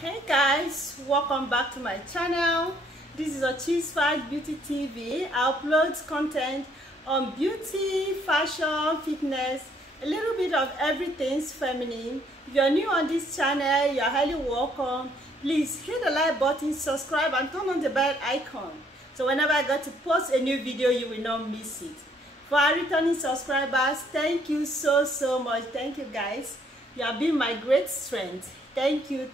Hey guys, welcome back to my channel. This is Ochi's Beauty TV. I upload content on beauty, fashion, fitness, a little bit of everything's feminine. If you're new on this channel, you're highly welcome. Please hit the like button, subscribe, and turn on the bell icon. So whenever I got to post a new video, you will not miss it. For our returning subscribers, thank you so much. Thank you guys. You have been my great strength. Thank you.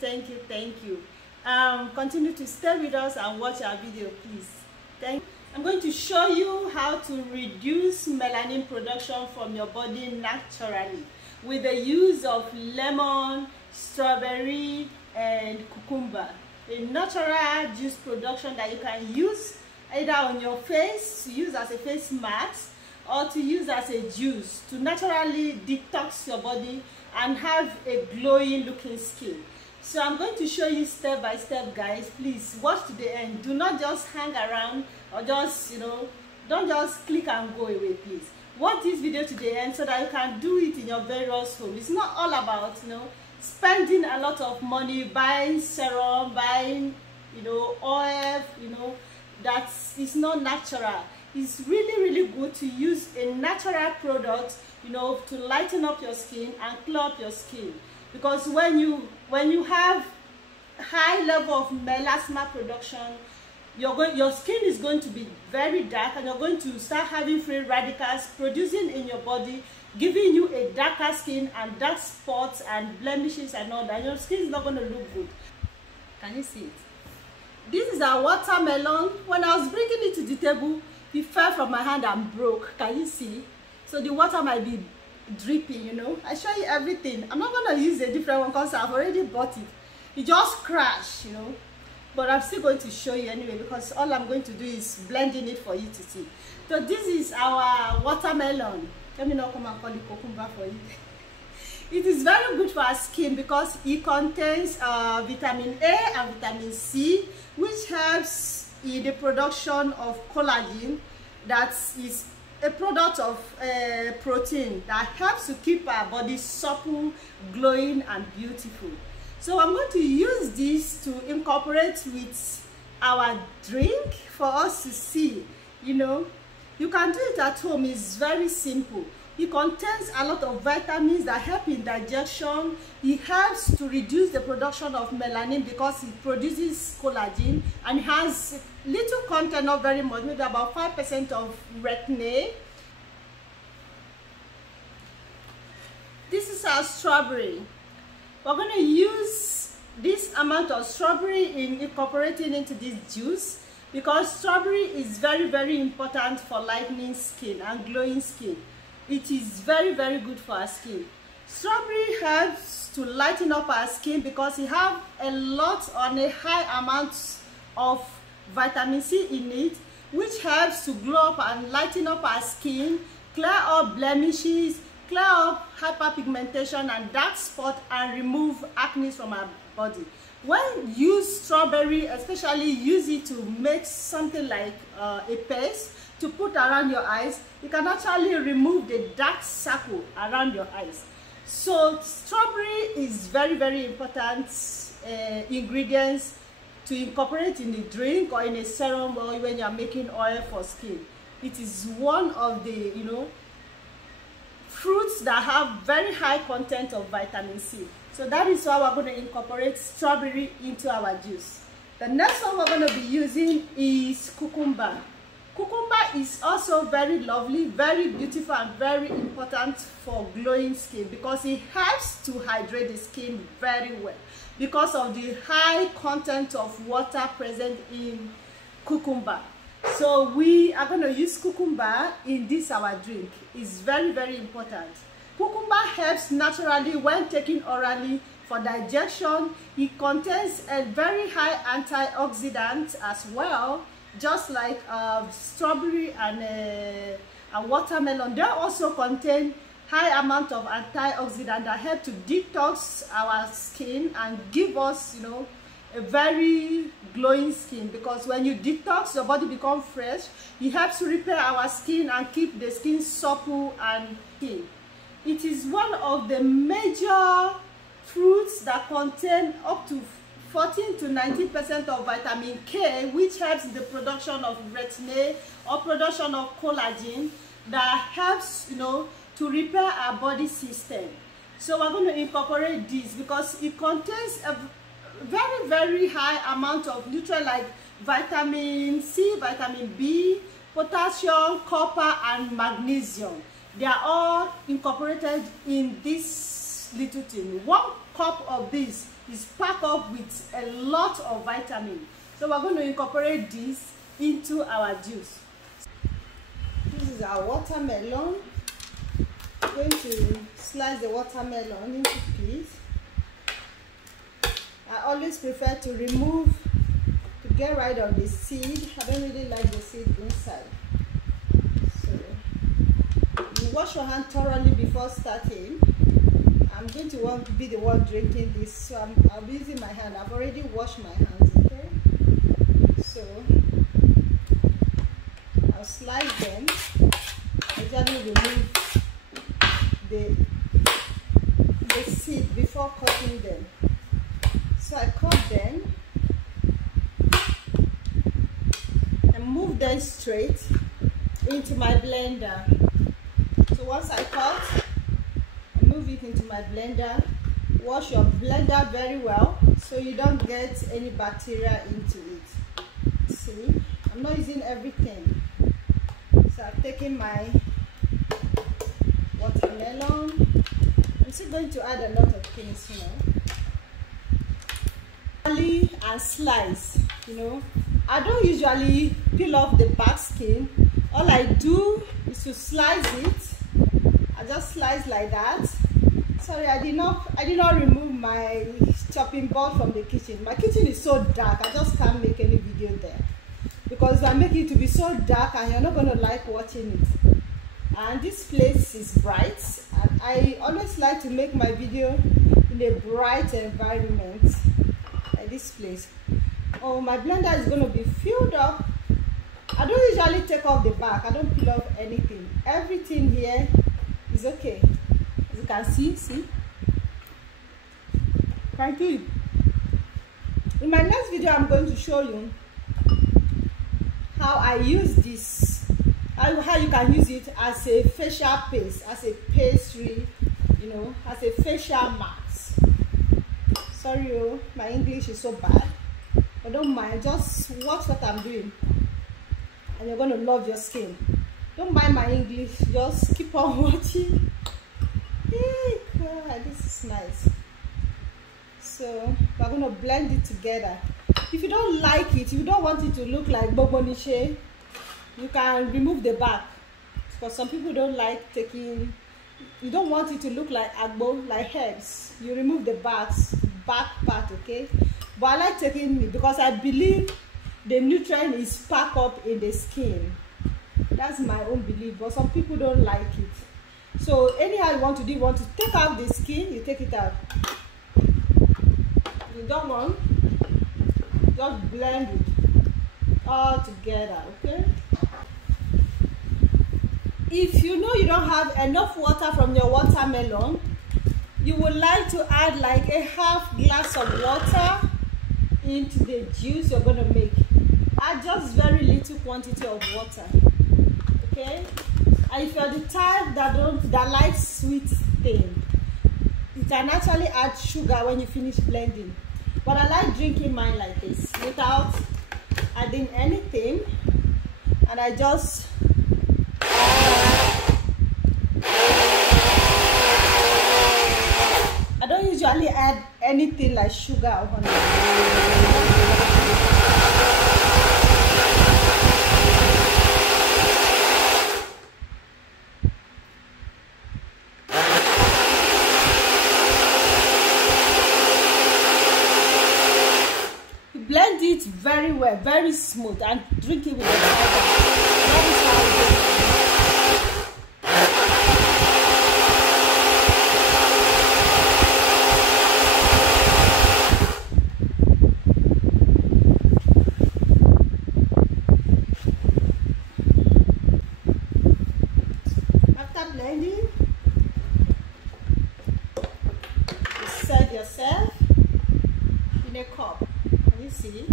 Continue to stay with us and watch our video, please. I'm going to show you how to reduce melanin production from your body naturally with the use of lemon, strawberry, and cucumber. A natural juice production that you can use either on your face, to use as a face mask, or to use as a juice to naturally detox your body and have a glowing looking skin. So I'm going to show you step by step, guys. Please watch to the end. Do not just hang around or just, don't just click and go away, please. Watch this video to the end so that you can do it in your various home. It's not all about, spending a lot of money buying serum, buying, oil, that is not natural. It's really good to use a natural product, to lighten up your skin and clear up your skin. Because when you have high level of melasma production, your skin is going to be very dark, and you're going to start having free radicals producing in your body, giving you a darker skin and dark spots and blemishes and all that. Your skin is not going to look good. Can you see it? This is a watermelon. When I was bringing it to the table, it fell from my hand and broke. Can you see? So the water might be dripping, I show you everything. I'm not going to use a different one because I've already bought it. It just crashed, but I'm still going to show you anyway, because all I'm going to do is blending it for you to see. So this is our watermelon. Let me not come and call it cucumber for you. It is very good for our skin because it contains vitamin A and vitamin C, which helps in the production of collagen. That is a product of protein that helps to keep our body supple, glowing, and beautiful. So I'm going to use this to incorporate with our drink for us to see. You can do it at home. It's very simple. It contains a lot of vitamins that help in digestion. It helps to reduce the production of melanin because it produces collagen, and has little content, not very much, maybe about 5% of retinol. This is our strawberry. We're going to use this amount of strawberry in incorporating into this juice, because strawberry is very important for lightening skin and glowing skin. It is very good for our skin. Strawberry helps to lighten up our skin because it has a lot on a high amount of vitamin C in it, which helps to glow up and lighten up our skin, clear up blemishes, clear up hyperpigmentation and dark spot, and remove acne from our body. When you use strawberry, especially use it to make something like a paste to put around your eyes, you can actually remove the dark circle around your eyes. So strawberry is very important ingredients to incorporate in the drink or in a serum, or when you're making oil for skin. It is one of the fruits that have very high content of vitamin C. So that is why we're going to incorporate strawberry into our juice. The next one we're going to be using is cucumber. Cucumber is also very lovely, very beautiful, and very important for glowing skin because it helps to hydrate the skin very well because of the high content of water present in cucumber. So we are going to use cucumber in this our drink. It's very important. Cucumber helps naturally when taken orally for digestion. It contains a very high antioxidant as well, just like strawberry and watermelon. They also contain high amount of antioxidant that help to detox our skin and give us, a very glowing skin, because when you detox, your body becomes fresh. It helps to repair our skin and keep the skin supple and thin. It is one of the major fruits that contain up to 14 to 19% of vitamin K, which helps the production of retin or production of collagen that helps, you know, to repair our body system. So we're going to incorporate this because it contains a very, very high amount of nutrients like vitamin C, vitamin B, potassium, copper, and magnesium. They are all incorporated in this little thing. 1 cup of this is packed up with a lot of vitamin. So we're going to incorporate this into our juice. This is our watermelon. I'm going to slice the watermelon into pieces. I always prefer to get rid of the seed. I don't really like the seed inside. So you wash your hand thoroughly before starting. I'm going to be the one drinking this, so I'll be using my hand. I've already washed my hands, okay? So I'll slice them. I usually remove the seed before cutting them. So I cut them and move them straight into my blender. So once I cut, I move it into my blender. Wash your blender very well so you don't get any bacteria into it. See, I'm not using everything. So I've taken my watermelon. I'm still going to add a lot of things, you know. And slice, you know. I don't usually peel off the back skin. All I do is to slice it. I just slice like that. Sorry, I did not remove my chopping board from the kitchen. My kitchen is so dark, I just can't make any video there because I make it to be so dark and you're not going to like watching it. And this place is bright, and I always like to make my video in a bright environment like this place. Oh, my blender is going to be filled up. I don't usually take off the back. I don't peel off anything. Everything here is okay. As you can see. Thank you. In my next video, I'm going to show you how I use this, how you can use it as a facial paste, as a pastry, you know, as a facial mask. Sorry, my English is so bad. But don't mind, just watch what I'm doing and you're going to love your skin. Don't mind my English, just keep on watching. Hey, God, this is nice. So we're going to blend it together. If you don't like it, if you don't want it to look like boboniche, you can remove the back. Because some people don't like taking, you don't want it to look like agbo, like herbs. You remove the back part, okay? But I like taking it because I believe the nutrient is packed up in the skin. That's my own belief, but some people don't like it. So anyhow you want to do, you want to take out the skin, you take it out. You don't want, just blend it all together, okay? If you know you don't have enough water from your watermelon, you would like to add like a half glass of water into the juice you're going to make. Add just very little quantity of water, okay? And if you're the type that likes sweet thing, you can actually add sugar when you finish blending. But I like drinking mine like this without adding anything, and I just I don't usually add anything like sugar or honey. Blend it very well, very smooth, and drink it with the powder. After blending, you serve yourself in a cup. you see?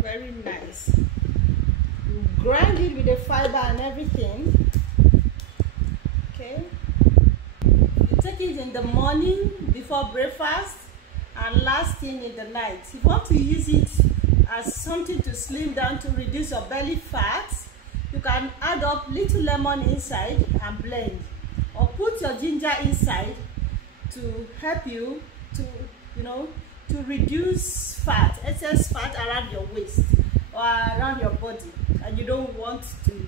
Very nice. You grind it with the fiber and everything. Okay. You take it in the morning before breakfast and last thing in the night. If you want to use it as something to slim down, to reduce your belly fat, you can add up little lemon inside and blend, or put your ginger inside to help you to, you know, to reduce fat, excess fat around your waist or around your body, and you don't want to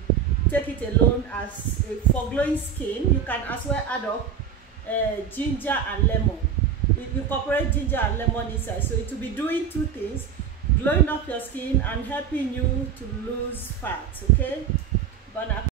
take it alone. As for glowing skin, you can as well add up ginger and lemon. You incorporate ginger and lemon inside, so it will be doing two things: glowing up your skin and helping you to lose fat. Okay, bon appetit.